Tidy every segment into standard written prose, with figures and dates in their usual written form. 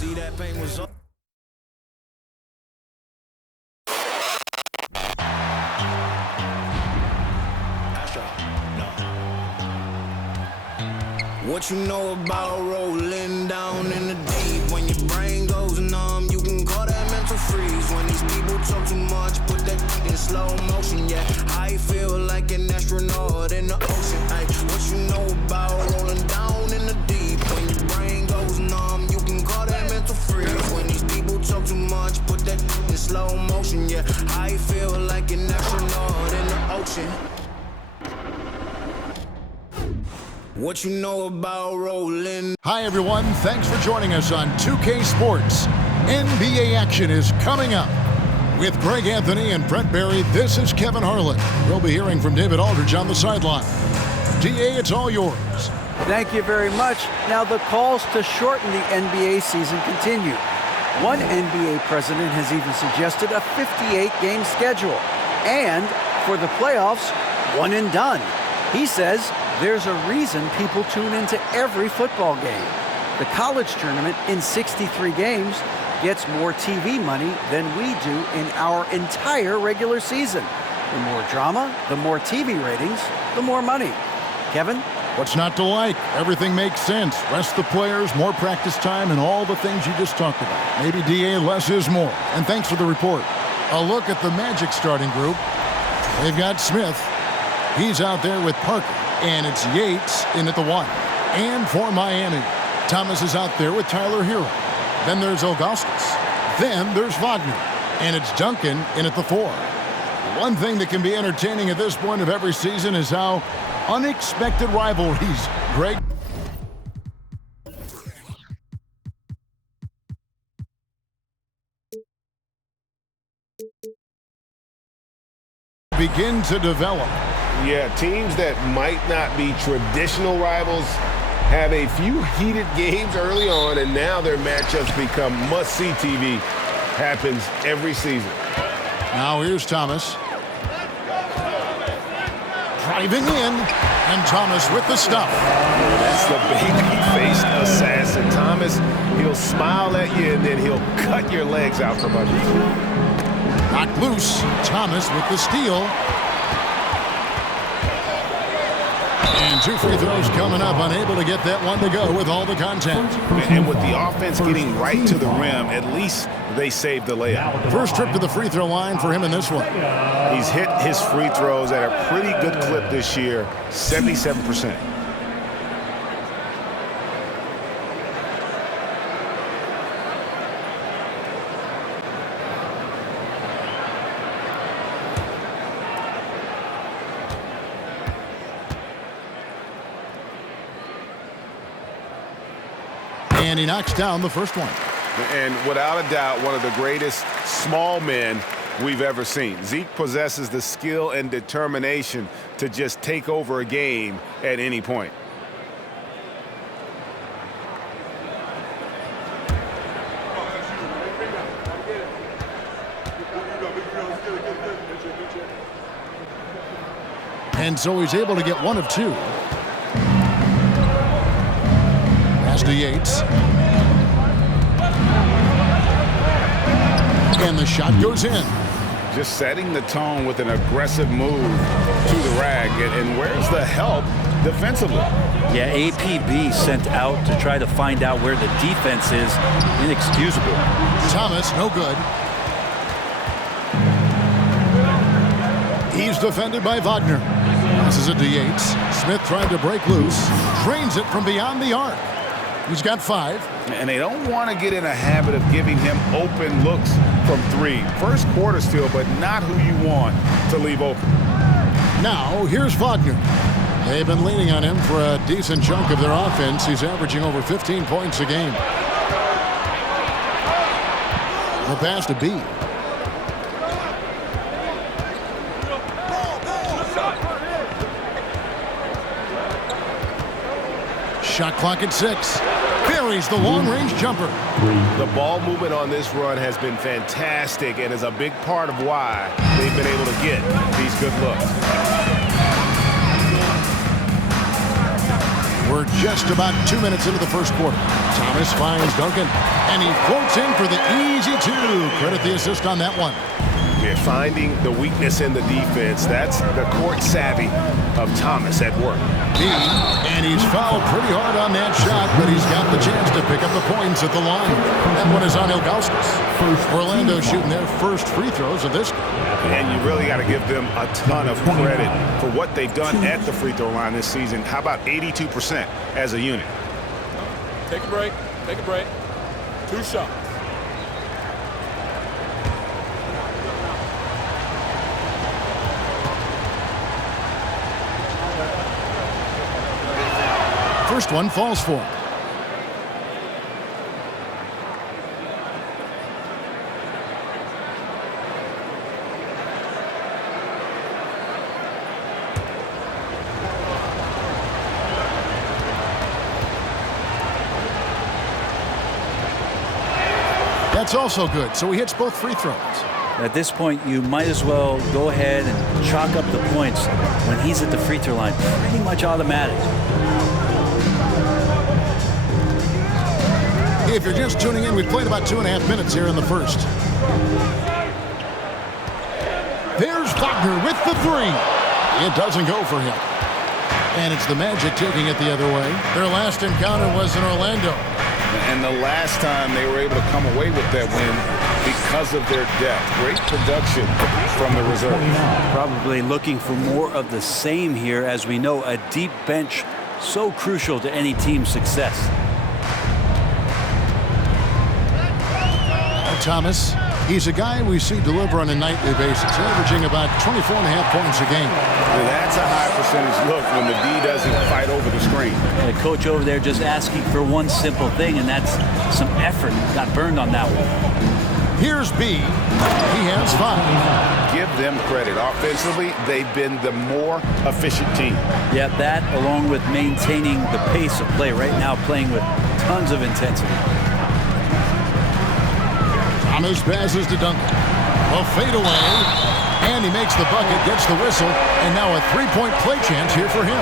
See that pain was up. What you know about rolling down in the deep? When your brain goes numb, you can call that mental freeze. When these people talk too much, put that in slow motion. Yeah, I feel like an astronaut in the ocean. Ay, what you know about rolling down in the deep? When your brain goes numb, you can call that mental freeze. When these people talk too much, put that in slow motion. Yeah, I feel like an astronaut in the ocean. What you know about rolling? Hi, everyone. Thanks for joining us on 2K Sports. NBA action is coming up. With Greg Anthony and Brent Barry, this is Kevin Harlan. We'll be hearing from David Aldridge on the sideline. DA, it's all yours. Thank you very much. Now, the calls to shorten the NBA season continue. One NBA president has even suggested a 58-game schedule. And for the playoffs, one and done. He says there's a reason people tune into every football game. The college tournament in 63 games gets more TV money than we do in our entire regular season. The more drama, the more TV ratings, the more money. Kevin? What's not to like? Everything makes sense. Rest the players, more practice time, and all the things you just talked about. Maybe, DA, less is more. And thanks for the report. A look at the Magic starting group. They've got Smith. He's out there with Parker. And it's Yates in at the 1. And for Miami, Thomas is out there with Tyler Hero. Then there's Augustus. Then there's Wagner. And it's Duncan in at the 4. One thing that can be entertaining at this point of every season is how unexpected rivalries, Greg. Begin to develop. Yeah, teams that might not be traditional rivals have a few heated games early on, and now their matchups become must-see TV. Happens every season. Now here's Thomas. Driving in, and Thomas with the stuff. That's the baby-faced assassin. Thomas, he'll smile at you, and then he'll cut your legs out from under you. Knocked loose. Thomas with the steal. And 2 free throws coming up, unable to get that one to go with all the contact. And with the offense getting right to the rim, at least they saved the layup. First trip to the free throw line for him in this one. He's hit his free throws at a pretty good clip this year, 77%. And he knocks down the first one. And without a doubt, one of the greatest small men we've ever seen. Zeke possesses the skill and determination to just take over a game at any point. And so he's able to get 1 of 2. Pass to Yates. And the shot goes in. Just setting the tone with an aggressive move to the rag. And where's the help defensively? Yeah, APB sent out to try to find out where the defense is. Inexcusable. Thomas, no good. He's defended by Wagner. Passes it to Yates. Smith tried to break loose. Drains it from beyond the arc. He's got 5. And they don't want to get in a habit of giving him open looks from 3. First quarter still, but not who you want to leave open. Now, here's Wagner. They've been leaning on him for a decent chunk of their offense. He's averaging over 15 points a game. The pass to B. Shot clock at 6. Buries the long-range jumper. The ball movement on this run has been fantastic and is a big part of why they've been able to get these good looks. We're just about 2 minutes into the first quarter. Thomas finds Duncan, and he floats in for the easy two. Credit the assist on that one. Yeah, finding the weakness in the defense. That's the court savvy of Thomas at work. And he's fouled pretty hard on that shot, but he's got the chance to pick up the points at the line. That one is on Ilgauskas. Orlando shooting their first free throws of this game. And you really got to give them a ton of credit for what they've done at the free throw line this season. How about 82% as a unit? Take a break. Take a break. 2 shots. First one falls for him. That's also good, so he hits both free throws. At this point, you might as well go ahead and chalk up the points when he's at the free throw line. Pretty much automatic. If you're just tuning in, we've played about 2.5 minutes here in the first. There's Wagner with the three. It doesn't go for him. And it's the Magic taking it the other way. Their last encounter was in Orlando. And the last time they were able to come away with that win because of their depth. Great production from the reserve. Probably looking for more of the same here. As we know, a deep bench so crucial to any team's success. Thomas, he's a guy we see deliver on a nightly basis, averaging about 24.5 points a game. That's a high percentage look when the D doesn't fight over the screen. The coach over there just asking for one simple thing, and that's some effort. Got burned on that one. Here's B. He has 5. Give them credit. Offensively, they've been the more efficient team. Yeah, that along with maintaining the pace of play right now, playing with tons of intensity. Thomas passes to Duncan. A fadeaway, and he makes the bucket, gets the whistle, and now a three-point play chance here for him.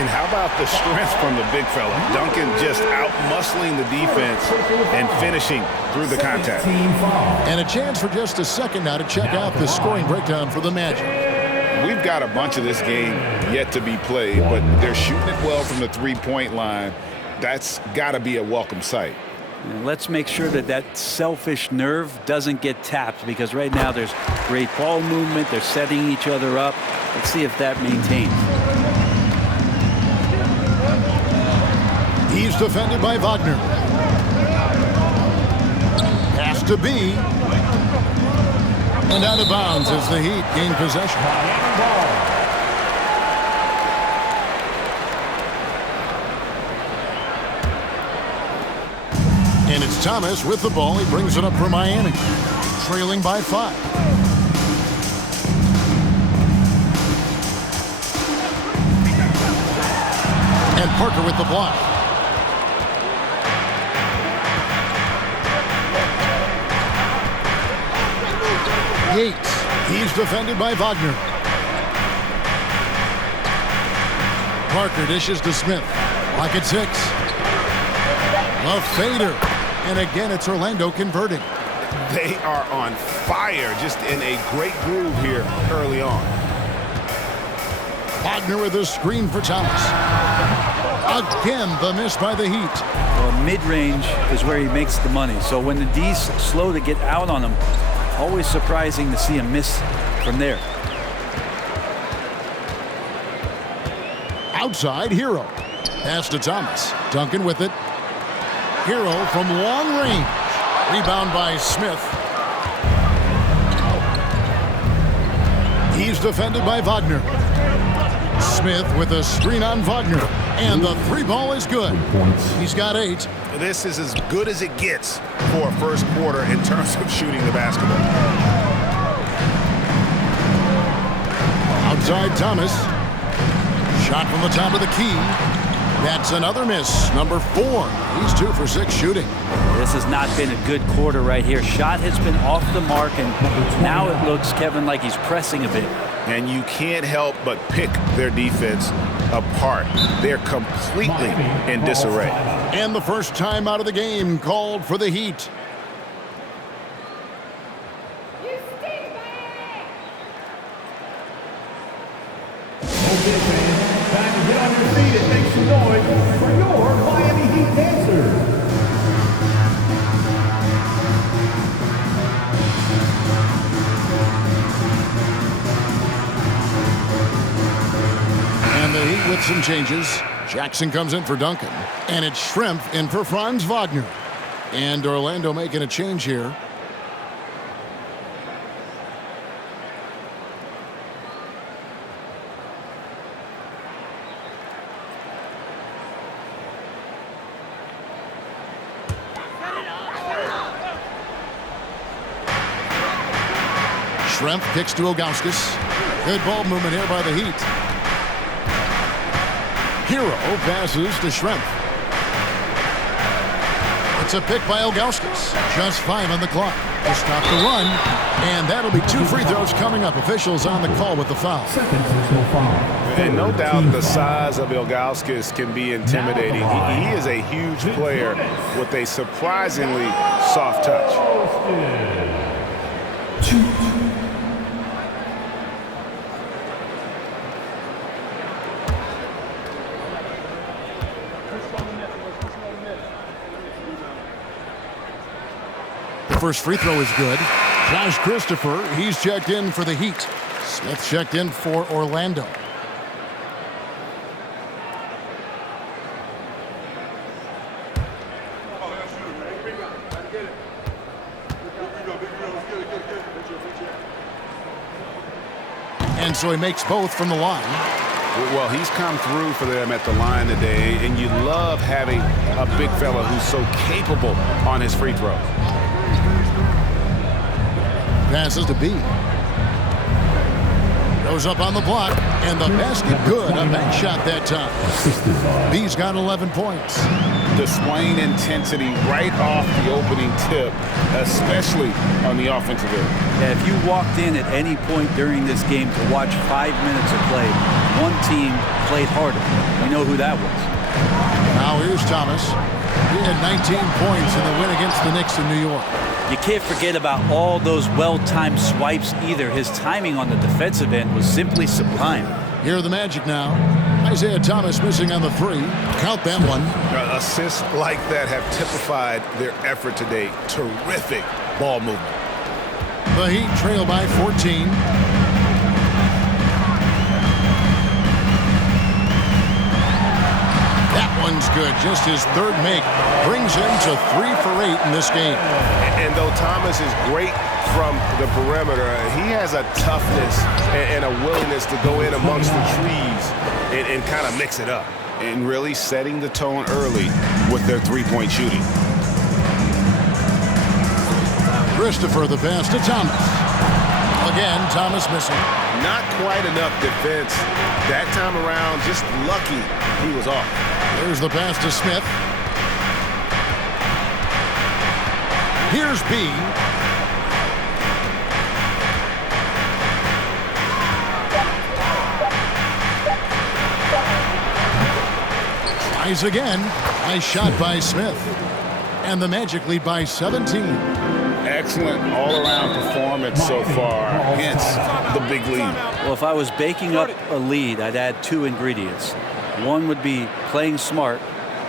And how about the strength from the big fella? Duncan just out-muscling the defense and finishing through the contact. And a chance for just a second now to check out the scoring breakdown for the Magic. We've got a bunch of this game yet to be played, but they're shooting it well from the three-point line. That's got to be a welcome sight. And let's make sure that that selfish nerve doesn't get tapped, because right now there's great ball movement. They're setting each other up. Let's see if that maintains. He's defended by Wagner. Pass to B. And out of bounds as the Heat gain possession. And it's Thomas with the ball. He brings it up for Miami, trailing by 5. And Parker with the block. Yates. He's defended by Wagner. Parker dishes to Smith. Lock at 6. A fader. And again, it's Orlando converting. They are on fire, just in a great groove here early on. Wagner with a screen for Thomas. Again, the miss by the Heat. Well, mid-range is where he makes the money. So when the D's slow to get out on him, always surprising to see him miss from there. Outside, Hero. Pass to Thomas. Duncan with it. Hero from long range. Rebound by Smith. He's defended by Wagner. Smith with a screen on Wagner. And the 3 ball is good. He's got 8. This is as good as it gets for a first quarter in terms of shooting the basketball. Outside Thomas. Shot from the top of the key. That's another miss. Number 4. He's 2 for 6 shooting. This has not been a good quarter right here. Shot has been off the mark, and now it looks, Kevin, like he's pressing a bit. And you can't help but pick their defense apart. They're completely in disarray. And the first time out of the game called for the Heat. Okay, fans, time to get on your feet and make some noise for your Miami Heat dancers. And the Heat with some changes. Jackson comes in for Duncan. And it's Schrempf in for Franz Wagner. And Orlando making a change here. Schrempf kicks to Ilgauskas. Good ball movement here by the Heat. Hero passes to Schrempf. It's a pick by Ilgauskas. Just 5 on the clock to stop the run. And that'll be 2 free throws coming up. Officials on the call with the foul. And no doubt the size of Ilgauskas can be intimidating. He is a huge player with a surprisingly soft touch. First free throw is good. Josh Christopher, he's checked in for the Heat. Smith checked in for Orlando. And so he makes both from the line. Well, he's come through for them at the line today, and you love having a big fella who's so capable on his free throws. Passes to B. Goes up on the block, and the basket good. A bank shot that time. B's got 11 points. Displaying intensity right off the opening tip, especially on the offensive end. Yeah, if you walked in at any point during this game to watch 5 minutes of play, one team played harder. We know who that was. Now here's Thomas. He had 19 points in the win against the Knicks in New York. You can't forget about all those well-timed swipes either. His timing on the defensive end was simply sublime. Here are the Magic now. Isaiah Thomas missing on the 3. Count that one. Assists like that have typified their effort today. Terrific ball movement. The Heat trail by 14. That one's good. Just his third make. Brings him to 3 for 8 in this game. And though Thomas is great from the perimeter, he has a toughness and a willingness to go in amongst the trees and kind of mix it up. And really setting the tone early with their three-point shooting. Christopher the pass to Thomas. Again, Thomas missing. Not quite enough defense that time around. Just lucky he was off. There's the pass to Smith. Here's B. Tries again. Nice shot by Smith. And the Magic lead by 17. Excellent all-around performance so far, hence the big lead. Well, if I was baking up a lead, I'd add 2 ingredients. One would be playing smart.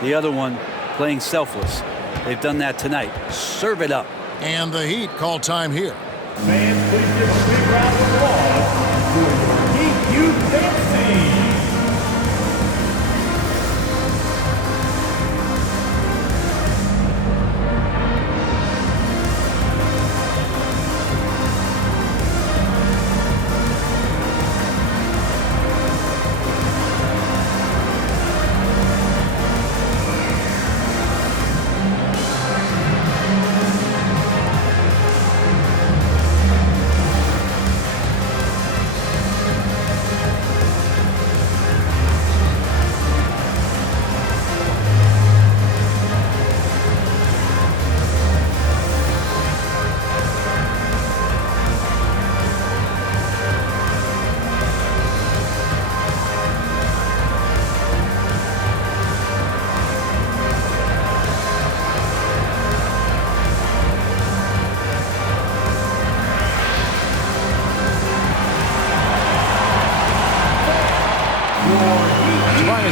The other one, playing selfless. They've done that tonight. Serve it up. And the Heat call time here. Fans, please give a big round of applause for your Heat Youth Dance Team.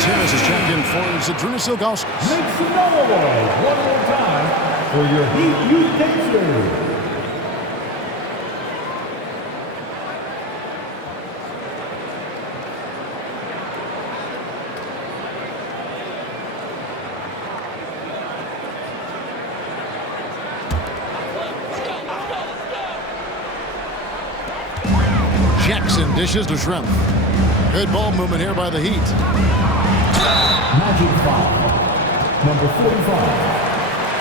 Harris is checked in for Zydrunas Ilgauskas. Make some noise one more time for your Heat Youth Dancers. Jackson dishes to Shrimp. Good ball movement here by the Heat. Magic foul. Number 45.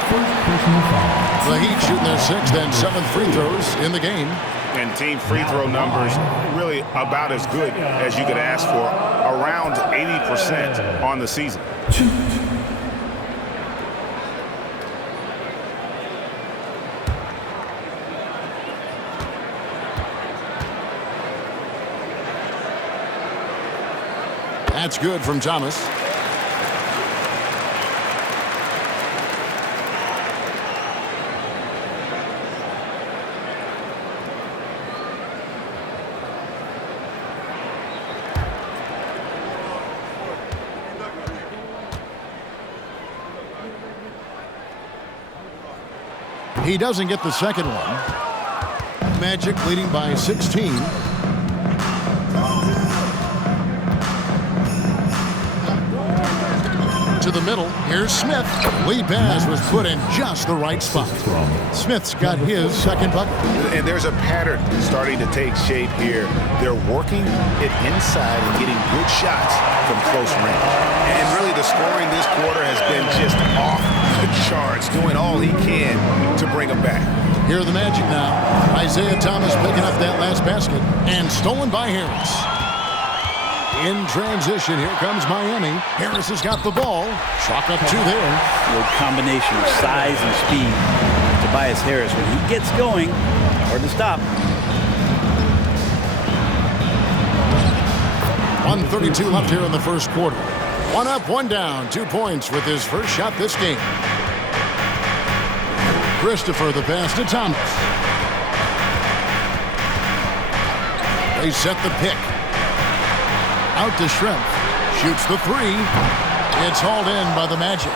First personal foul. The Heat shooting their 6th and 7th free throws in the game. And team free throw numbers really about as good as you could ask for. Around 80% on the season. That's good from Thomas. He doesn't get the second one. Magic leading by 16. To the middle. Here's Smith. Lead pass was put in just the right spot. Smith's got his second bucket. And there's a pattern starting to take shape here. They're working it inside and getting good shots from close range. And really the scoring this quarter has been just off the charts, doing all he can to bring them back. Here are the Magic now. Isaiah Thomas picking up that last basket and stolen by Harris. In transition, here comes Miami. Harris has got the ball. Chalk up 2 there. Good combination of size and speed. Tobias Harris, when he gets going, hard to stop. 1:32 left here in the first quarter. 1 up, 1 down. 2 points with his first shot this game. Christopher the pass to Thomas. They set the pick. Out to Shrimp. Shoots the 3. It's hauled in by the Magic.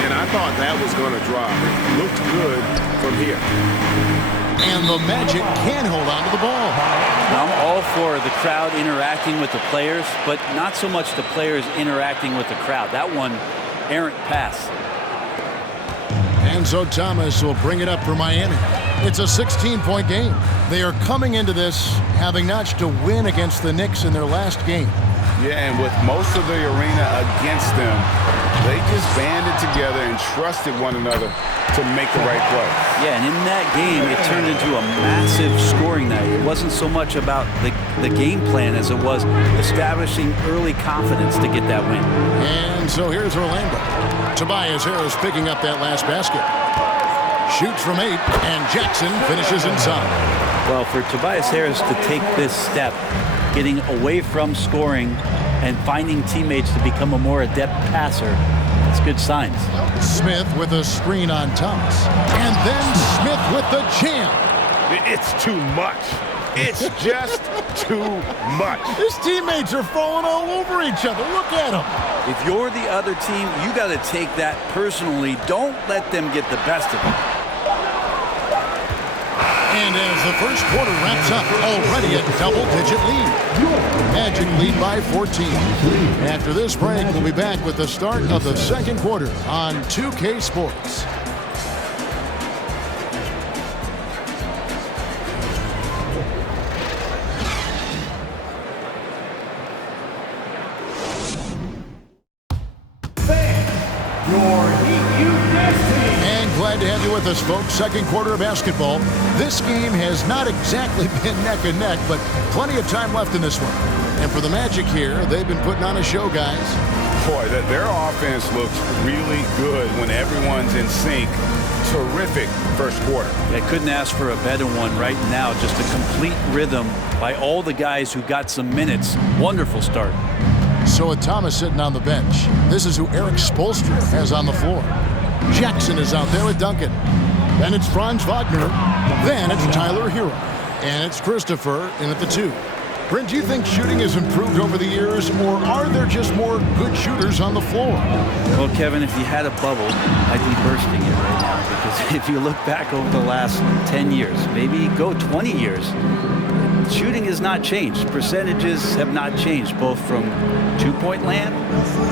And I thought that was going to drop. It looked good from here. And the Magic can hold on to the ball. Now, I'm all for the crowd interacting with the players, but not so much the players interacting with the crowd. That one, errant pass. And so Thomas will bring it up for Miami. It's a 16-point game. They are coming into this having notched a win against the Knicks in their last game. Yeah, and with most of the arena against them, they just banded together and trusted one another to make the right play. Yeah, and in that game, it turned into a massive scoring night. It wasn't so much about the game plan as it was establishing early confidence to get that win. And so here's Orlando. Tobias Harris picking up that last basket. Shoots from 8, and Jackson finishes inside. Well, for Tobias Harris to take this step, getting away from scoring and finding teammates to become a more adept passer, that's good signs. Smith with a screen on Thomas. And then Smith with the jam. It's too much. It's just too much. His teammates are falling all over each other. Look at them. If you're the other team, you got to take that personally. Don't let them get the best of it. And as the first quarter wraps up, already a double-digit lead. Magic lead by 14. After this break, we'll be back with the start of the second quarter on 2K Sports. Glad to have you with us, folks. Second quarter of basketball. This game has not exactly been neck and neck, but plenty of time left in this one. And for the Magic here, they've been putting on a show, guys. Boy, their offense looks really good when everyone's in sync. Terrific first quarter. I couldn't ask for a better one right now. Just a complete rhythm by all the guys who got some minutes. Wonderful start. So with Thomas sitting on the bench, this is who Eric Spoelstra has on the floor. Jackson is out there with Duncan. Then it's Franz Wagner. Then it's Tyler Hero. And it's Christopher in at the 2. Brent, do you think shooting has improved over the years, or are there just more good shooters on the floor? Well, Kevin, if you had a bubble, I'd be bursting it right now. Because if you look back over the last 10 years, maybe go 20 years, shooting has not changed. Percentages have not changed, both from two-point land,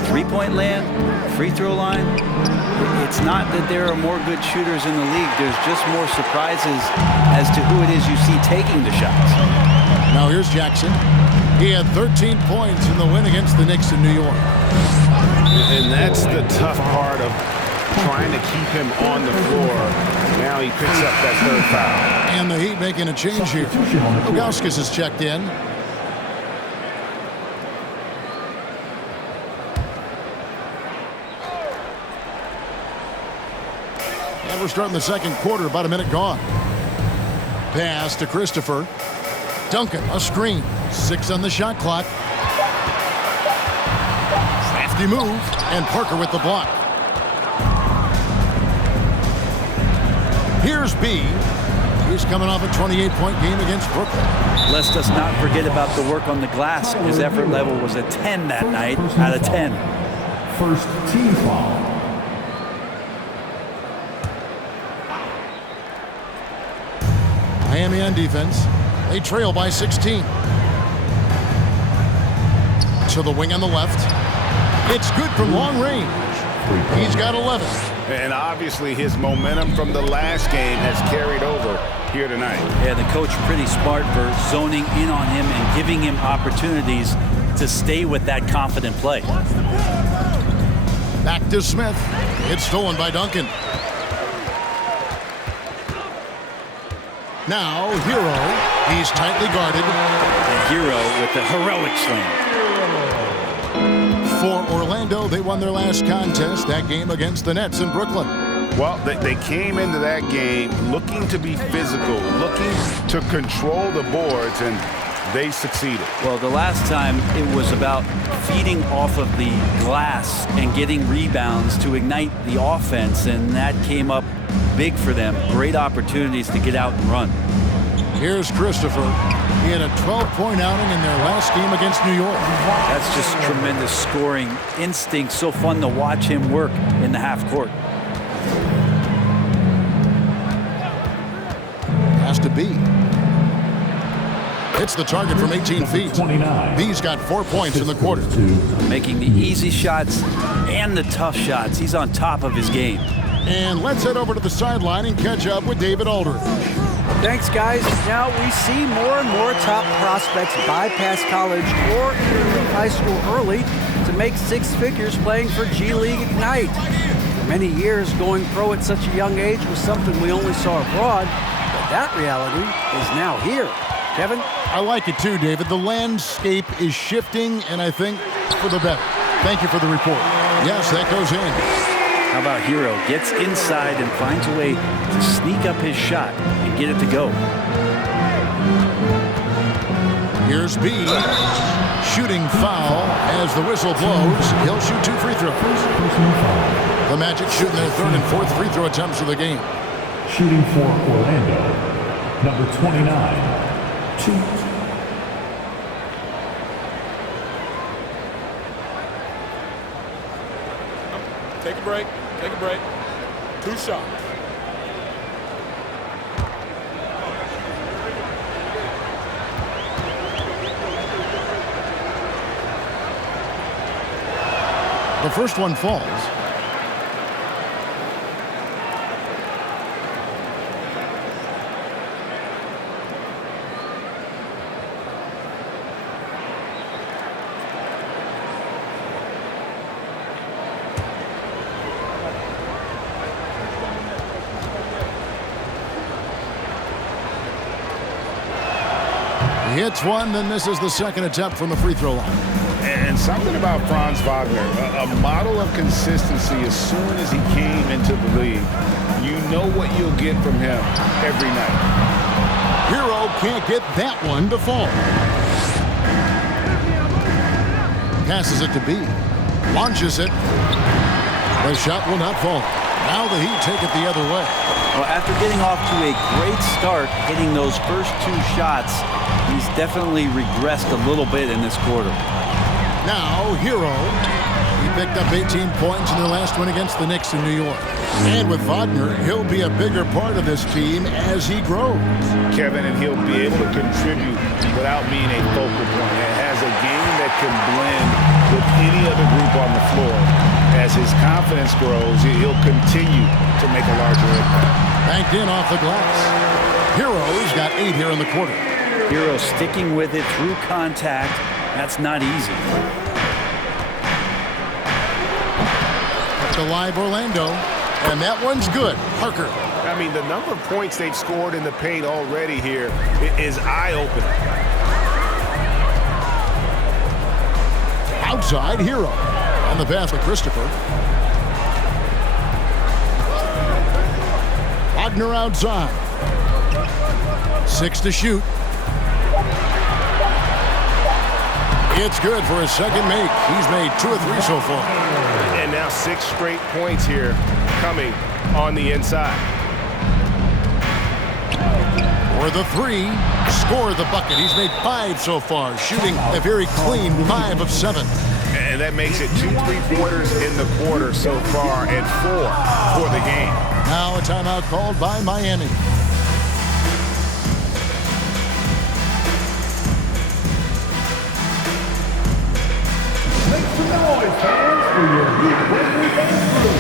three-point land, free throw line. It's not that there are more good shooters in the league. There's just more surprises as to who it is you see taking the shots. Now here's Jackson. He had 13 points in the win against the Knicks in New York. And that's the tough part of trying to keep him on the floor. Now he picks up that third foul. And the Heat making a change here. Ilgauskas has checked in. And we're starting the second quarter, about a minute gone. Pass to Christopher. Duncan, a screen. 6 on the shot clock. Crafty move, and Parker with the block. Here's B. He's coming off a 28-point game against Brooklyn. Let's us not forget about the work on the glass. His effort level was a 10 that night out of 10. First team foul. Miami on defense. They trail by 16. To the wing on the left. It's good from long range. He's got 11. And obviously his momentum from the last game has carried over here tonight. Yeah, the coach pretty smart for zoning in on him and giving him opportunities to stay with that confident play. Back to Smith. It's stolen by Duncan. Now, Hero. He's tightly guarded. And Hero with the heroic slam. For Orlando, they won their last contest, that game against the Nets in Brooklyn. Well, they came into that game looking to be physical, looking to control the boards, and they succeeded. Well, the last time it was about feeding off of the glass and getting rebounds to ignite the offense, and that came up big for them. Great opportunities to get out and run. Here's Christopher. He had a 12-point outing in their last game against New York. That's just tremendous scoring instinct. So fun to watch him work in the half court. Has to be. Hits the target from 18 feet. 29. B's got 4 points in the quarter. Making the easy shots and the tough shots. He's on top of his game. And let's head over to the sideline and catch up with David Aldridge. Thanks, guys. Now we see more and more top prospects bypass college or leave high school early to make 6 figures playing for G League Ignite. For many years, going pro at such a young age was something we only saw abroad, but that reality is now here. Kevin? I like it too, David. The landscape is shifting, and I think for the better. Thank you for the report. Yes, that goes in. How about Hero? Gets inside and finds a way to sneak up his shot and get it to go. Here's B. Shooting foul as the whistle blows. He'll shoot 2 free throws. The Magic shooting their 3rd and 4th free throw attempts of the game. Shooting for Orlando, number 29, 2. Take a break. Take a break. 2 shots. The first one falls. He hits one, then misses the second attempt from the free throw line. And something about Franz Wagner, a model of consistency. As soon as he came into the league, you know what you'll get from him every night. Hero can't get that one to fall. Passes it to B. Launches it. The shot will not fall. Now the Heat take it the other way. Well, after getting off to a great start, hitting those first 2 shots, he's definitely regressed a little bit in this quarter. Now, Hero. He picked up 18 points in their last win against the Knicks in New York. And with Wagner, he'll be a bigger part of this team as he grows. Kevin, and he'll be able to contribute without being a focal point. It has a game that can blend with any other group on the floor. As his confidence grows, he'll continue to make a larger impact. Banked in off the glass. Hero's got 8 here in the quarter. Hero sticking with it through contact. That's not easy. To live Orlando. And that one's good. Parker. I mean, the number of points they've scored in the paint already here is eye-opening. Outside, Hero. On the pass to Christopher. Wagner outside. 6 to shoot. It's good for his second make. He's made 2 of 3 so far. And now 6 straight points here coming on the inside. For the 3, score the bucket. He's made 5 so far, shooting a very clean 5 of 7. And that makes it 2 3-pointers in the quarter so far and 4 for the game. Now a timeout called by Miami. Make some noise, fans, for your Heat Weekly Dance Crew.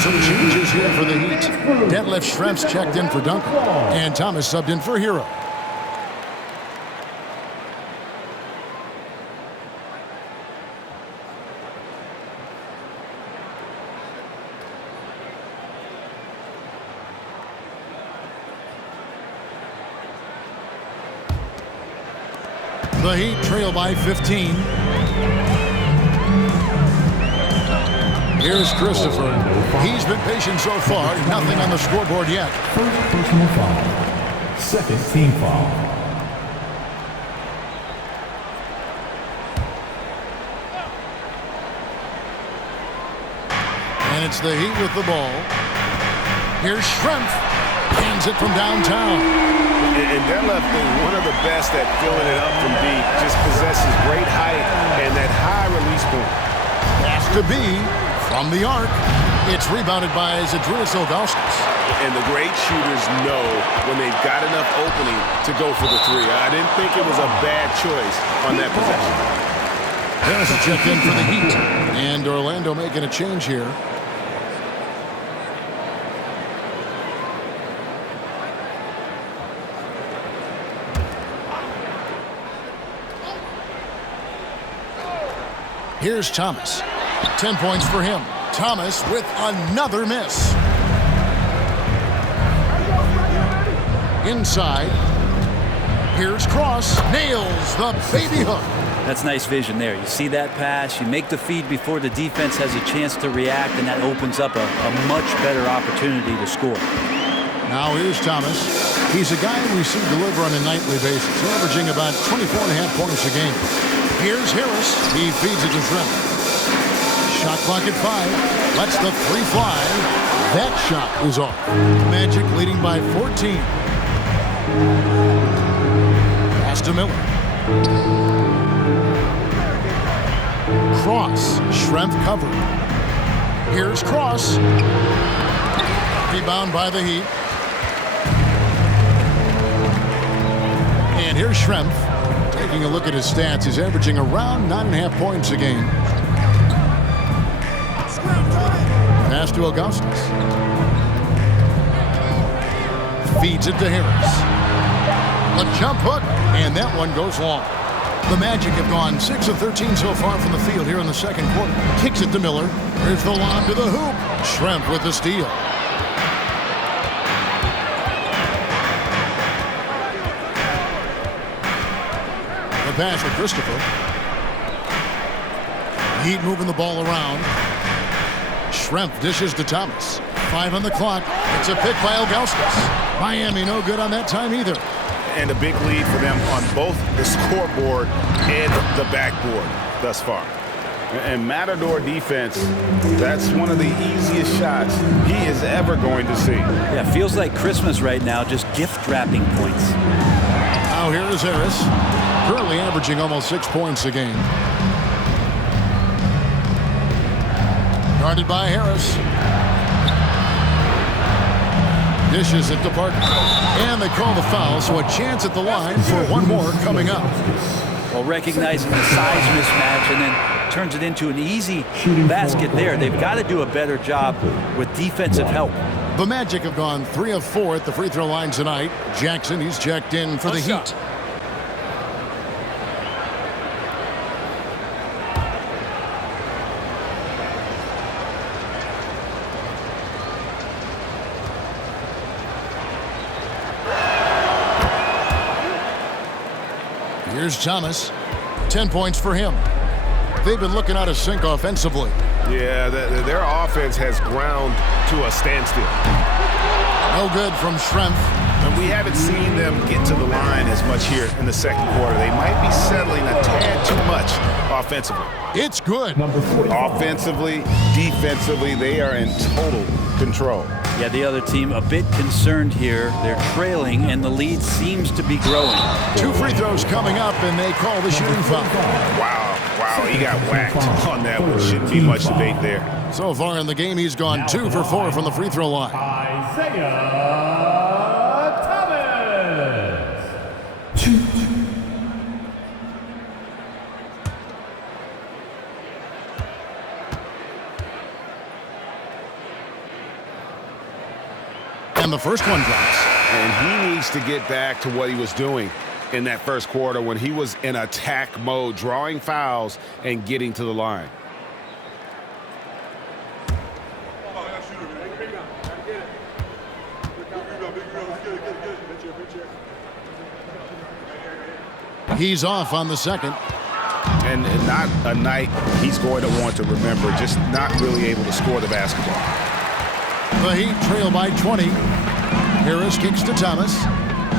Some changes here for the Heat. Detlef Schrempf's checked in for Duncan, and Thomas subbed in for Hero. The Heat trail by 15. Here's Christopher. He's been patient so far. Nothing on the scoreboard yet. First personal foul. Second team foul. And it's the Heat with the ball. Here's Schrempf. Hands it from downtown. And Detlef is one of the best at filling it up from deep. Just possesses great height and that high release point. Has to be. From the arc, it's rebounded by Zydrunas Ilgauskas. And the great shooters know when they've got enough opening to go for the 3. I didn't think it was a bad choice on that possession. There's a check in for the Heat. And Orlando making a change here. Here's Thomas. 10 points for him. Thomas with another miss. Inside. Here's Cross. Nails the baby hook. That's nice vision there. You see that pass, you make the feed before the defense has a chance to react, and that opens up a much better opportunity to score. Now here's Thomas. He's a guy we see deliver on a nightly basis, averaging about 24.5 points a game. Here's Harris. He feeds it to Schrempf. Shot clock at 5. Lets the 3 fly. That shot is off. Magic leading by 14. Pass to Miller. Cross. Schrempf covered. Here's Cross. Rebound by the Heat. And here's Schrempf. Taking a look at his stats, he's averaging around 9.5 points a game. Pass to Augustus. Feeds it to Harris. A jump hook, and that one goes long. The Magic have gone 6 of 13 so far from the field here in the second quarter. Kicks it to Miller. There's the lob to the hoop. Schrempf with the steal. The pass to Christopher. Heat moving the ball around. Schrempf dishes to Thomas. 5 on the clock. It's a pick by Augustus. Miami no good on that time either. And a big lead for them on both the scoreboard and the backboard thus far. And Matador defense, that's one of the easiest shots he is ever going to see. Yeah, feels like Christmas right now, just gift wrapping points. Now here is Harris. Currently averaging almost 6 points a game. Guarded by Harris. Dishes it to Parker. And they call the foul, so a chance at the line for one more coming up. Well, recognizing the size mismatch and then turns it into an easy basket there. They've got to do a better job with defensive help. The Magic have gone 3 of 4 at the free throw line tonight. Jackson, he's checked in for the Heat. Here's Thomas. 10 points for him. They've been looking out of sync offensively. Yeah, their offense has ground to a standstill. No good from Schrempf. And we haven't seen them get to the line as much here in the second quarter. They might be settling a tad too much offensively. It's good. Offensively, defensively, they are in total control. Yeah, the other team a bit concerned here. They're trailing, and the lead seems to be growing. 2 free throws coming up, and they call the shooting foul. Wow, he got whacked on that one. Shouldn't be much debate there. So far in the game, he's gone 2 for 4 from the free throw line. Isaiah Thomas. 2. And the first one drops. And he needs to get back to what he was doing in that first quarter when he was in attack mode, drawing fouls and getting to the line. He's off on the second. And not a night he's going to want to remember, just not really able to score the basketball. The Heat trail by 20. Harris kicks to Thomas.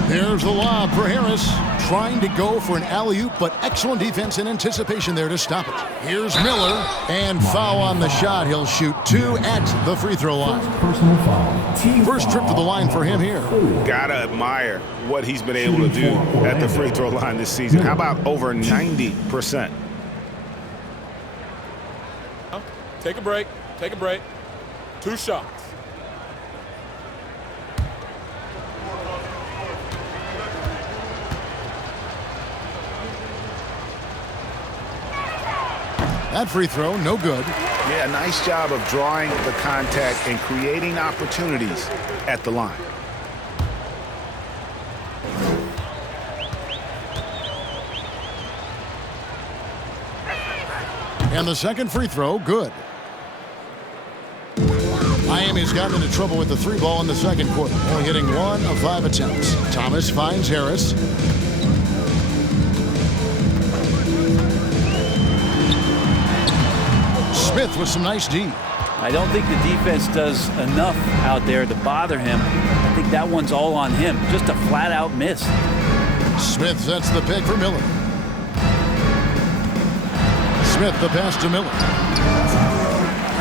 There's the lob for Harris. Trying to go for an alley-oop, but excellent defense and anticipation there to stop it. Here's Miller, and foul on the shot. He'll shoot 2 at the free throw line. First trip to the line for him here. Gotta admire what he's been able to do at the free throw line this season. How about over 90%? Take a break. Take a break. 2 shots. That free throw, no good. Yeah, nice job of drawing the contact and creating opportunities at the line. And the second free throw, good. Miami's gotten into trouble with the 3 ball in the second quarter, only hitting 1 of 5 attempts. Thomas finds Harris. Smith with some nice D. I don't think the defense does enough out there to bother him. I think that one's all on him. Just a flat-out miss. Smith sets the pick for Miller. Smith the pass to Miller.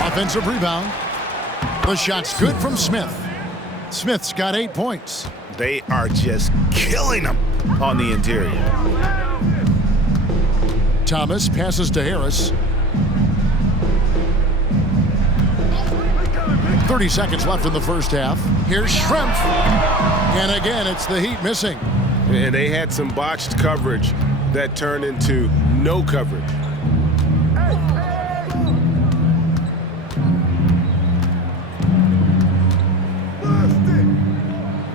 Offensive rebound. The shot's good from Smith. Smith's got 8 points. They are just killing them on the interior. Thomas passes to Harris. 30 seconds left in the first half. Here's Schrempf. And again, it's the Heat missing. And they had some botched coverage that turned into no coverage.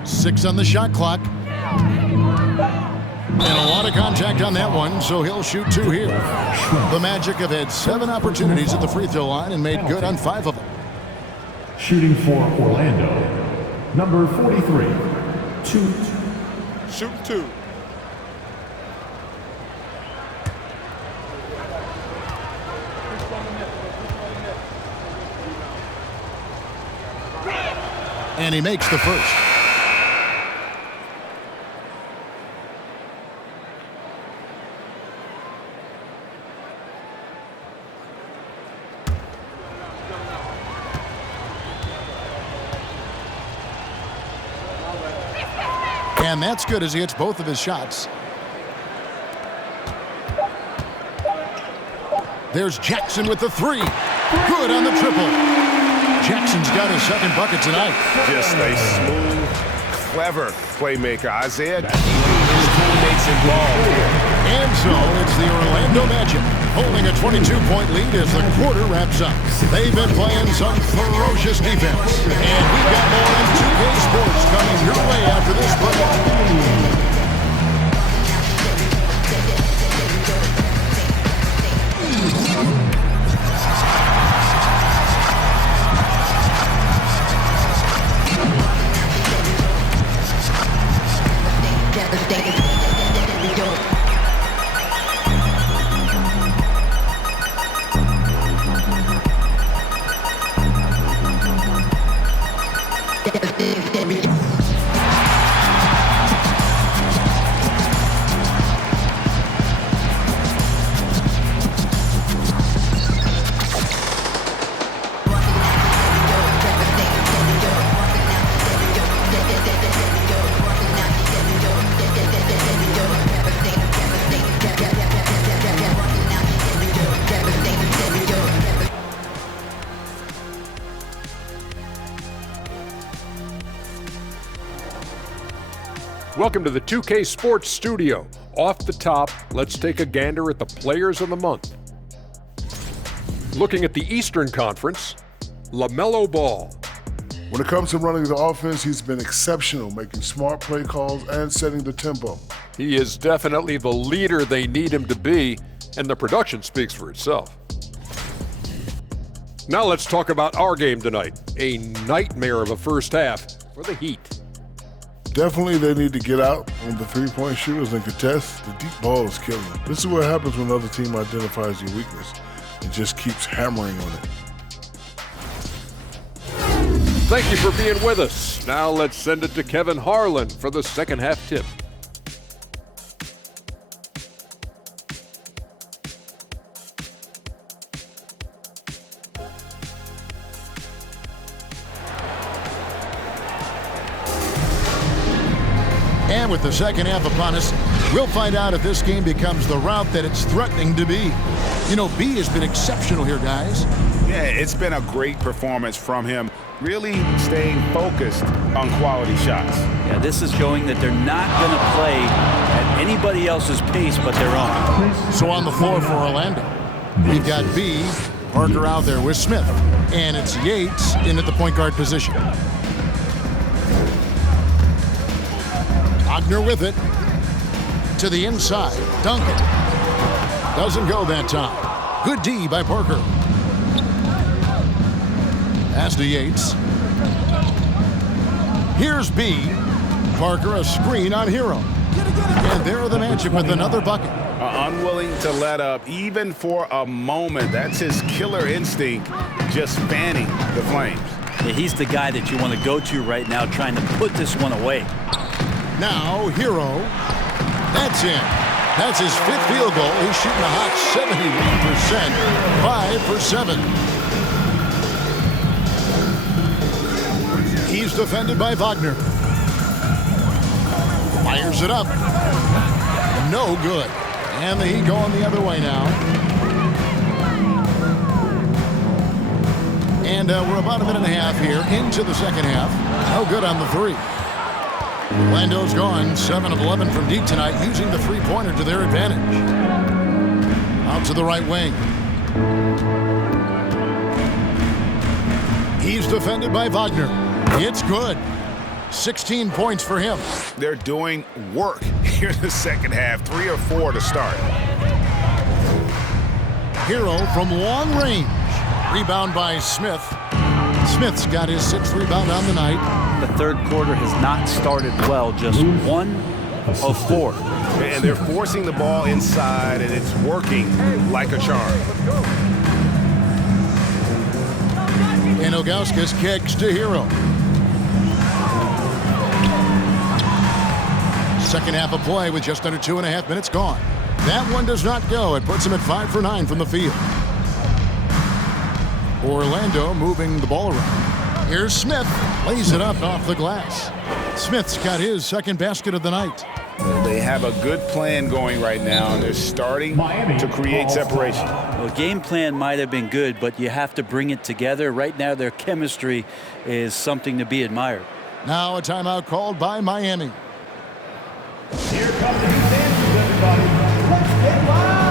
Six on the shot clock. And a lot of contact on that one, so he'll shoot 2 here. The Magic have had 7 opportunities at the free throw line and made good on 5 of them. Shooting for Orlando, number 43, 2. Shooting 2. And he makes the first. And that's good as he hits both of his shots. There's Jackson with the 3. Good on the triple. Jackson's got his second bucket tonight. Just a smooth, clever playmaker. Isaiah keeping his teammates involved here. And so it's the Orlando Magic holding a 22-point lead as the quarter wraps up. They've been playing some ferocious defense. And we've got more on 2K Sports coming your way after this break. Welcome to the 2K Sports Studio. Off the top, let's take a gander at the Players of the Month. Looking at the Eastern Conference, LaMelo Ball. When it comes to running the offense, he's been exceptional, making smart play calls and setting the tempo. He is definitely the leader they need him to be, and the production speaks for itself. Now let's talk about our game tonight. A nightmare of a first half for the Heat. Definitely they need to get out on the three-point shooters and contest. The deep ball is killing them. This is what happens when another team identifies your weakness and just keeps hammering on it. Thank you for being with us. Now let's send it to Kevin Harlan for the second half tip. And with the second half upon us, we'll find out if this game becomes the route that it's threatening to be. You know, B has been exceptional here, guys. Yeah, it's been a great performance from him, really staying focused on quality shots. Yeah, this is showing that they're not going to play at anybody else's pace but their own. So on the floor for Orlando, we've got B, Parker out there with Smith, and it's Yates in at the point guard position. Wagner with it to the inside. Duncan doesn't go that time. Good D by Parker. Pass to Yates. Here's B. Parker a screen on Hero. And there are the Magic with another bucket. Unwilling to let up even for a moment. That's his killer instinct, just fanning the flames. Yeah, he's the guy that you want to go to right now trying to put this one away. Now, Hero. That's in. That's his fifth field goal. He's shooting a hot 71%. 5 for 7. He's defended by Wagner. Fires it up. No good. And the Heat going the other way now. And we're about a minute and a half here into the second half. No good on the three. Orlando's gone 7 of 11 from deep tonight, using the three-pointer to their advantage. Out to the right wing. He's defended by Wagner. It's good. 16 points for him. They're doing work here in the second half. 3 or 4 to start. Hero from long range. Rebound by Smith. Smith's got his 6th rebound on the night. The third quarter has not started well, just 1 of 4. And they're forcing the ball inside, and it's working like a charm. And Ilgauskas kicks to Hero. Second half of play with just under 2.5 minutes gone. That one does not go. It puts him at 5 for 9 from the field. Orlando moving the ball around. Here's Smith. Lays it up off the glass. Smith's got his second basket of the night. They have a good plan going right now, and they're starting to create separation. Well, game plan might have been good, but you have to bring it together. Right now, their chemistry is something to be admired. Now a timeout called by Miami. Here comes the Heat dancers, everybody. Let's get loud.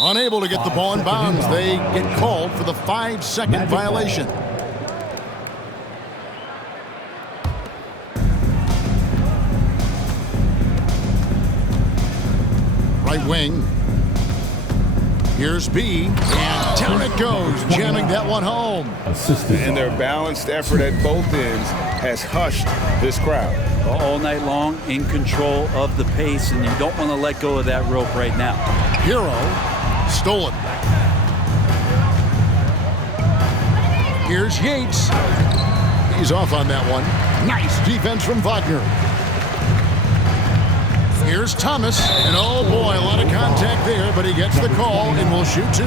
Unable to get the ball in bounds. They get called for the 5-second violation. Right wing. Here's B, and down it goes, jamming that one home. And their balanced effort at both ends has hushed this crowd. All night long, in control of the pace, and you don't want to let go of that rope right now. Hero, stolen. Here's Yates. He's off on that one. Nice defense from Wagner. Here's Thomas, and oh boy, a lot of contact there, but he gets the call and will shoot 2.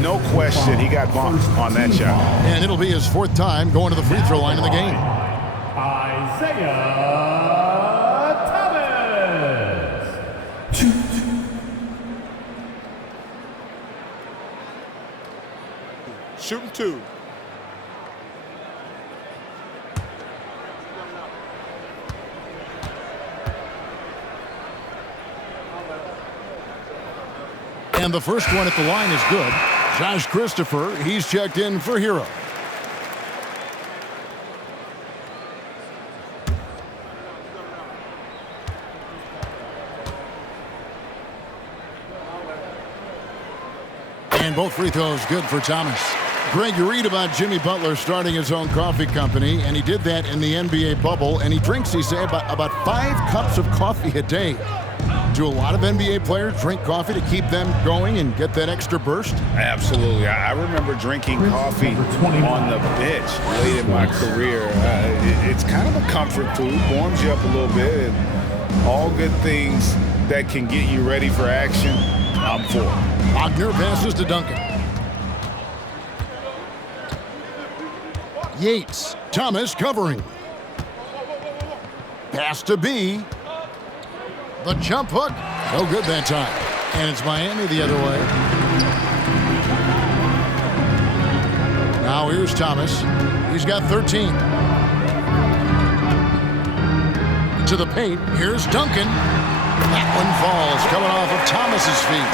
No question, he got bumped on that shot. And it'll be his 4th time going to the free throw line in the game. Isaiah Thomas. Shooting 2. And the first one at the line is good. Josh Christopher, he's checked in for Hero. And both free throws good for Thomas. Greg, you read about Jimmy Butler starting his own coffee company, and he did that in the NBA bubble, and he drinks, he said, about 5 cups of coffee a day. Do a lot of NBA players drink coffee to keep them going and get that extra burst? Absolutely. I remember drinking coffee on the bench late in my career. It's kind of a comfort food, warms you up a little bit, and all good things that can get you ready for action, I'm for. Wagner passes to Duncan. Yates. Thomas covering. Pass to B. The jump hook. No good that time. And it's Miami the other way. Now here's Thomas. He's got 13. To the paint. Here's Duncan. That one falls, coming off of Thomas's feet.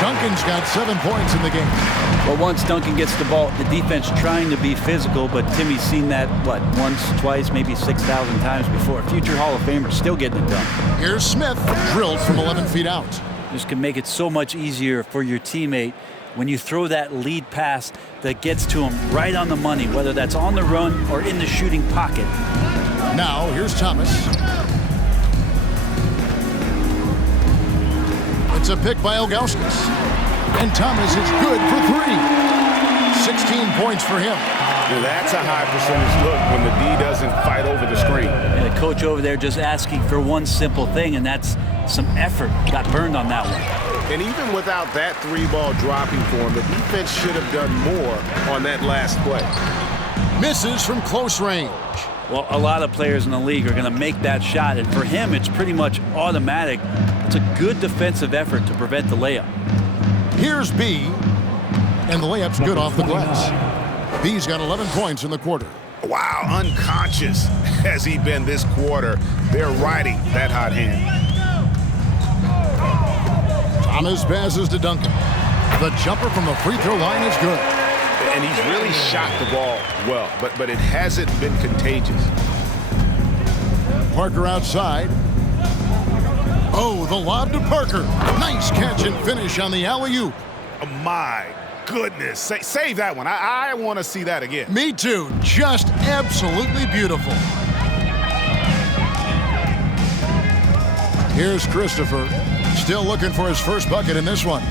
Duncan's got 7 points in the game. Well, once Duncan gets the ball, the defense trying to be physical, but Timmy's seen that, once, twice, maybe 6,000 times before. Future Hall of Famer still getting it done. Here's Smith, drilled from 11 feet out. This can make it so much easier for your teammate when you throw that lead pass that gets to him right on the money, whether that's on the run or in the shooting pocket. Now, here's Thomas. It's a pick by Ilgauskas. And Thomas is good for 3. 16 points for him. Now that's a high percentage look when the D doesn't fight over the screen. And the coach over there just asking for one simple thing, and that's some effort. Got burned on that one. And even without that 3-ball dropping for him, the defense should have done more on that last play. Misses from close range. Well, a lot of players in the league are going to make that shot, and for him, it's pretty much automatic. It's a good defensive effort to prevent the layup. Here's B, and the layup's good off the glass. B's got 11 points in the quarter. Wow, unconscious has he been this quarter. They're riding that hot hand. Thomas passes to Duncan. The jumper from the free throw line is good. And he's really shot the ball well, but it hasn't been contagious. Parker outside. Oh, the lob to Parker. Nice catch and finish on the alley-oop. Oh, my goodness. Save that one. I want to see that again. Me too. Just absolutely beautiful. Here's Christopher. Still looking for his first bucket in this one.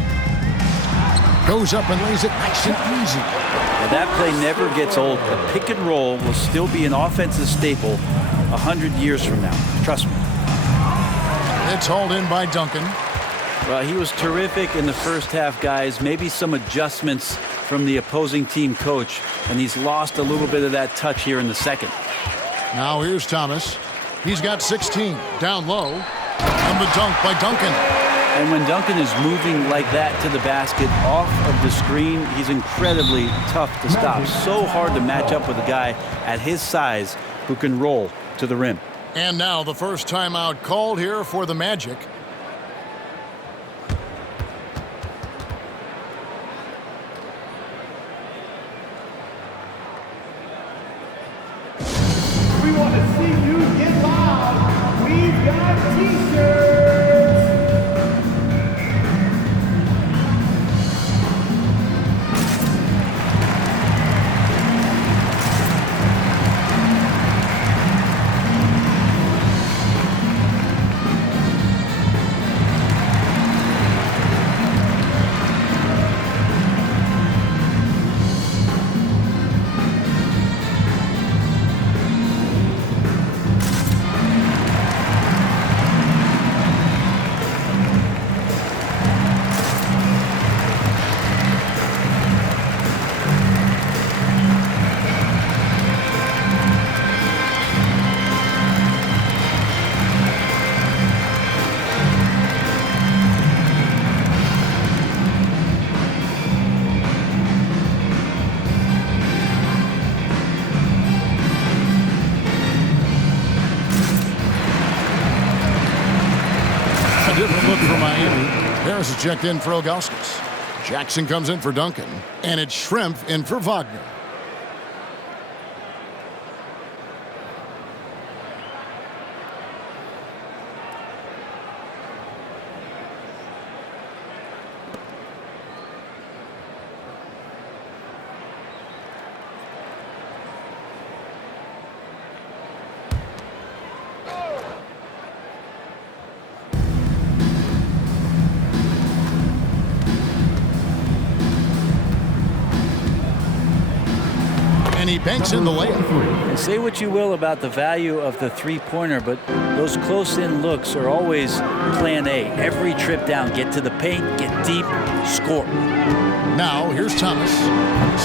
Goes up and lays it nice and easy. Now that play never gets old. The pick and roll will still be an offensive staple 100 years from now. Trust me. It's hauled in by Duncan. Well, he was terrific in the first half, guys. Maybe some adjustments from the opposing team coach, and he's lost a little bit of that touch here in the second. Now here's Thomas. He's got 16. Down low. And the dunk by Duncan. And when Duncan is moving like that to the basket off of the screen, he's incredibly tough to stop. So hard to match up with a guy at his size who can roll to the rim. And now the first timeout called here for the Magic. We want to see you get loud. We've got t-shirts. Different look for Miami. Harris is checked in for Ilgauskas. Jackson comes in for Duncan. And it's Schrempf in for Wagner. And he banks in the layup. And say what you will about the value of the three-pointer, but those close-in looks are always plan A. Every trip down, get to the paint, get deep, score. Now, here's Thomas.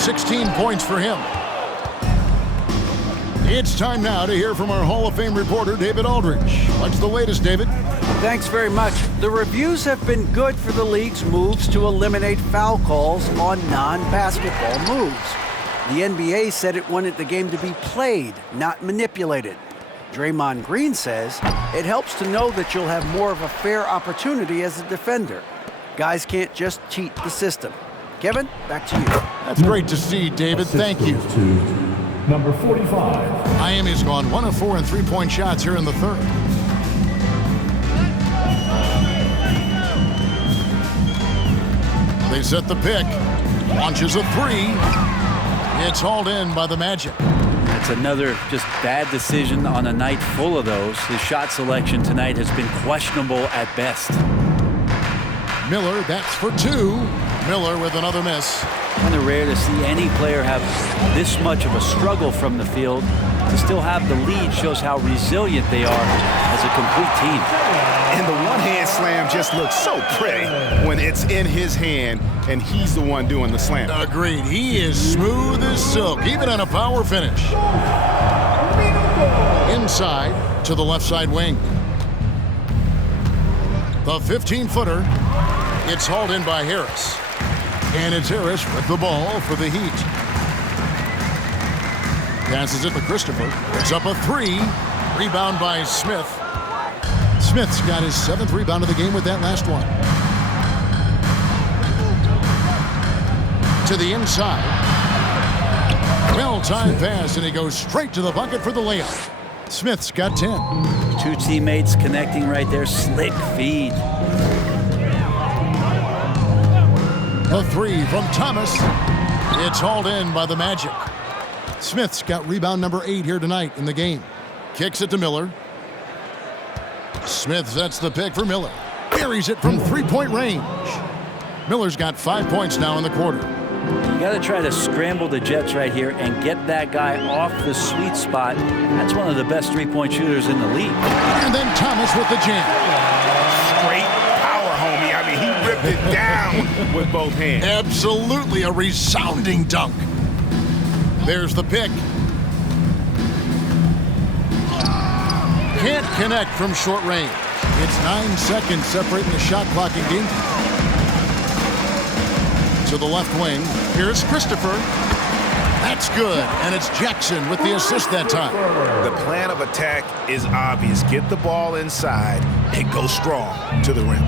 16 points for him. It's time now to hear from our Hall of Fame reporter, David Aldridge. What's the latest, David? Thanks very much. The reviews have been good for the league's moves to eliminate foul calls on non-basketball moves. The NBA said it wanted the game to be played, not manipulated. Draymond Green says it helps to know that you'll have more of a fair opportunity as a defender. Guys can't just cheat the system. Kevin, back to you. That's great to see, David. Thank you. Number 45. Miami's gone 1 of 4 in three-point shots here in the third. They set the pick. Launches a three. It's hauled in by the Magic. That's another just bad decision on a night full of those. His shot selection tonight has been questionable at best. Miller, that's for two. Miller with another miss. Kind of rare to see any player have this much of a struggle from the field. To still have the lead shows how resilient they are as a complete team. And the one-hand slam just looks so pretty when it's in his hand and he's the one doing the slam. Agreed. He is smooth as silk, even on a power finish. Inside to the left side wing. The 15-footer. It's hauled in by Harris. And it's Harris with the ball for the Heat. Passes it to Christopher. It's up a three. Rebound by Smith. Smith's got his 7th rebound of the game with that last one. To the inside. Well-timed pass, and he goes straight to the bucket for the layup. Smith's got 10. Two teammates connecting right there. Slick feed. The three from Thomas. It's hauled in by the Magic. Smith's got rebound number 8 here tonight in the game. Kicks it to Miller. Smith sets the pick for Miller. Buries it from three-point range. Miller's got 5 points now in the quarter. You got to try to scramble the Jets right here and get that guy off the sweet spot. That's one of the best three-point shooters in the league. And then Thomas with the jam. Straight power, homie. I mean, he ripped it down with both hands. Absolutely a resounding dunk. There's the pick. Can't connect from short range. It's 9 seconds separating the shot clock and game. To the left wing. Here's Christopher. That's good. And it's Jackson with the assist that time. The plan of attack is obvious. Get the ball inside and go strong to the rim.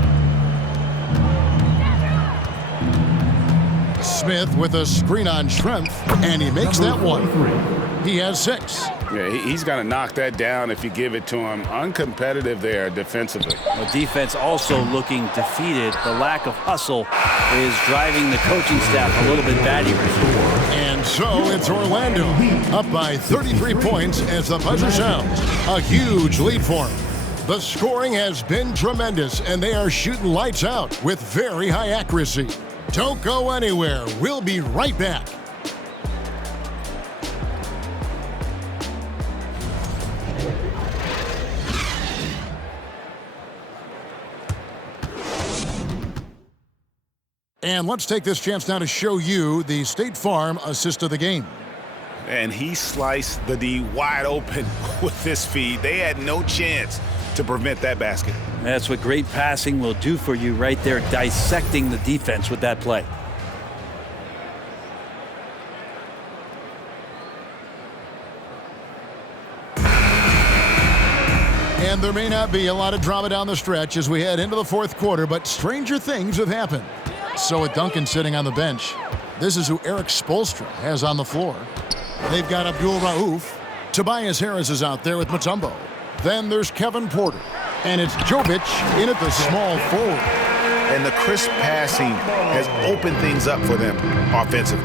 Smith with a screen on Schrempf, and he makes that one. He has 6. Yeah, he's going to knock that down if you give it to him. Uncompetitive there defensively. The defense also looking defeated. The lack of hustle is driving the coaching staff a little bit batty right now. And so it's Orlando up by 33 points as the buzzer sounds. A huge lead for him. The scoring has been tremendous, and they are shooting lights out with very high accuracy. Don't go anywhere. We'll be right back. And let's take this chance now to show you the State Farm assist of the game. And he sliced the D wide open with this feed. They had no chance to prevent that basket. That's what great passing will do for you right there, dissecting the defense with that play. And there may not be a lot of drama down the stretch as we head into the fourth quarter, but stranger things have happened. So with Duncan sitting on the bench, this is who Eric Spoelstra has on the floor. They've got Abdul Rauf. Tobias Harris is out there with Mutombo. Then there's Kevin Porter. And it's Jovic in at the small forward. And the crisp passing has opened things up for them offensively.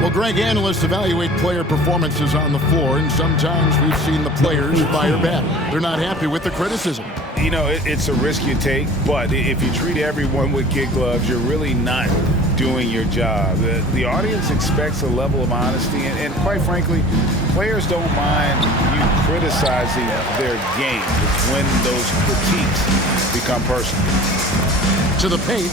Well, Greg, analysts evaluate player performances on the floor, and sometimes we've seen the players fire back. They're not happy with the criticism. You know, it's a risk you take, but if you treat everyone with kid gloves, you're really not doing your job. The audience expects a level of honesty, and quite frankly, players don't mind you criticizing their game. It's when those critiques become personal. To the paint.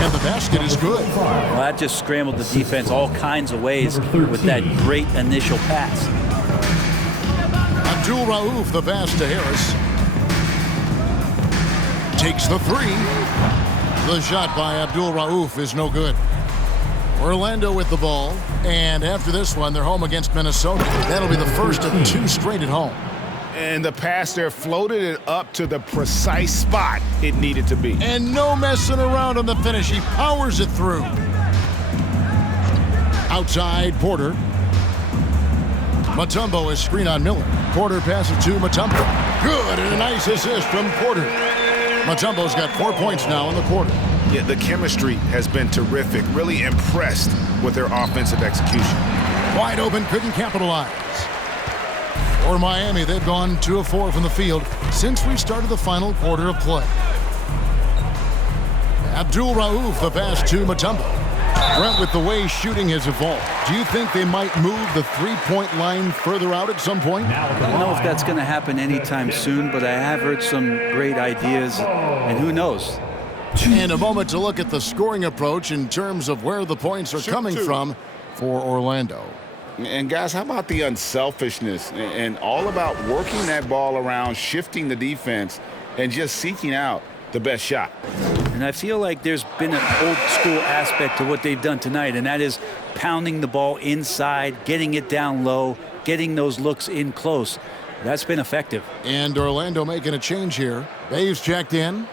And the basket is good. Well, that just scrambled the defense all kinds of ways with that great initial pass. Abdul Rauf, the pass to Harris. Takes the three. The shot by Abdul Rauf is no good. Orlando with the ball. And after this one, they're home against Minnesota. That'll be the first of 2 straight at home. And the pass there floated it up to the precise spot it needed to be. And no messing around on the finish. He powers it through. Outside, Porter. Mutombo is screen on Miller. Porter passes to Mutombo. Good, and a nice assist from Porter. Mutombo's got 4 points now in the quarter. Yeah, the chemistry has been terrific. Really impressed with their offensive execution. Wide open, couldn't capitalize. For Miami, they've gone 2 of 4 from the field since we started the final quarter of play. Abdul Rauf, the pass to Mutombo. Brent, with the way shooting has evolved, do you think they might move the three-point line further out at some point? I don't know if that's going to happen anytime soon, but I have heard some great ideas, and who knows? And a moment to look at the scoring approach in terms of where the points are coming from for Orlando. And guys, how about the unselfishness and all about working that ball around, shifting the defense, and just seeking out the best shot. And I feel like there's been an old school aspect to what they've done tonight, and that is pounding the ball inside, getting it down low, getting those looks in close. That's been effective. And Orlando making a change here. Bays checked in.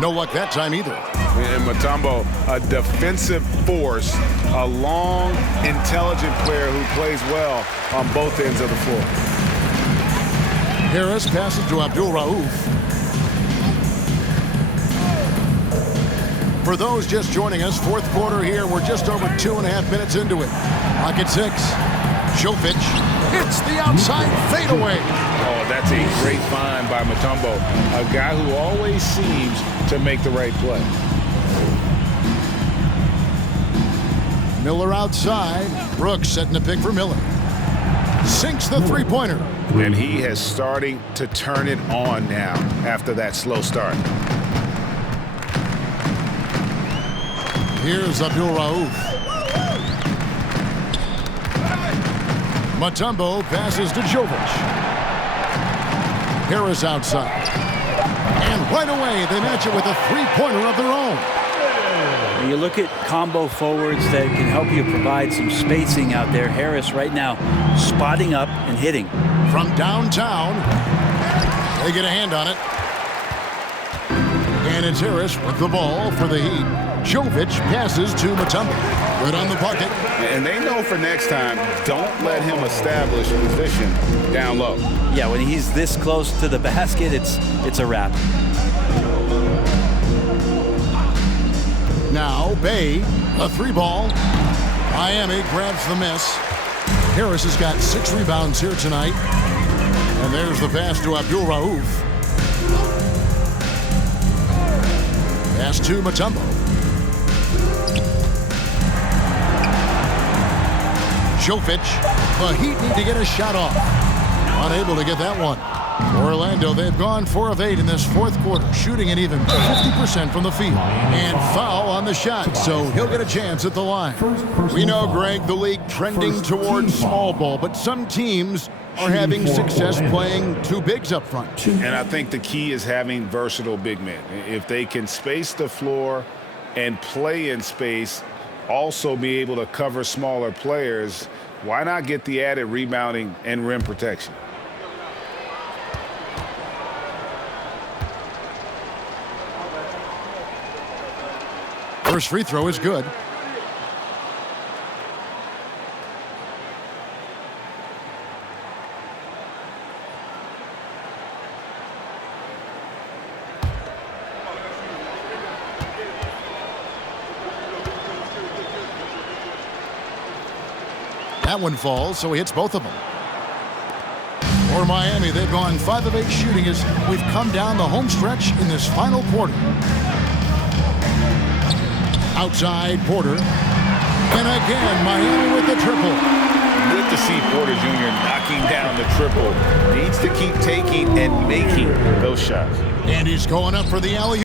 No luck that time either. And Mutombo, a defensive force, a long, intelligent player who plays well on both ends of the floor. Harris passes to Abdul Rauf. For those just joining us, fourth quarter here. We're just over 2.5 minutes into it. Clock at 6. Jovic hits the outside fadeaway. Oh, that's a great find by Mutombo, a guy who always seems to make the right play. Miller outside. Brooks setting the pick for Miller. Sinks the three-pointer. And he is starting to turn it on now after that slow start. Here's Abdul Rauf. Mutombo passes to Jovic. Harris outside. And right away, they match it with a three-pointer of their own. When you look at combo forwards that can help you provide some spacing out there, Harris right now spotting up and hitting. From downtown, they get a hand on it. And it's Harris with the ball for the Heat. Jovic passes to Mutombo. Good on the bucket. And they know for next time, don't let him establish position down low. Yeah, when he's this close to the basket, it's a wrap. Now, Bay, a three ball. Miami grabs the miss. Harris has got 6 rebounds here tonight. And there's the pass to Abdul Rauf. Pass to Mutombo. Jovic, the Heat need to get a shot off. Unable to get that one. Orlando, they've gone 4 of 8 in this fourth quarter, shooting an even 50% from the field. And foul on the shot, so he'll get a chance at the line. We know, Greg, the league trending towards small ball, but some teams are having success playing 2 bigs up front. And I think the key is having versatile big men. If they can space the floor and play in space, also be able to cover smaller players, why not get the added rebounding and rim protection? First free throw is good. That one falls, so he hits both of them. For Miami, they've gone 5 of 8 shooting as we've come down the home stretch in this final quarter. Outside, Porter. And again, Miami with the triple. good to see Porter Jr. knocking down the triple. Needs to keep taking and making those shots. And he's going up for the alley.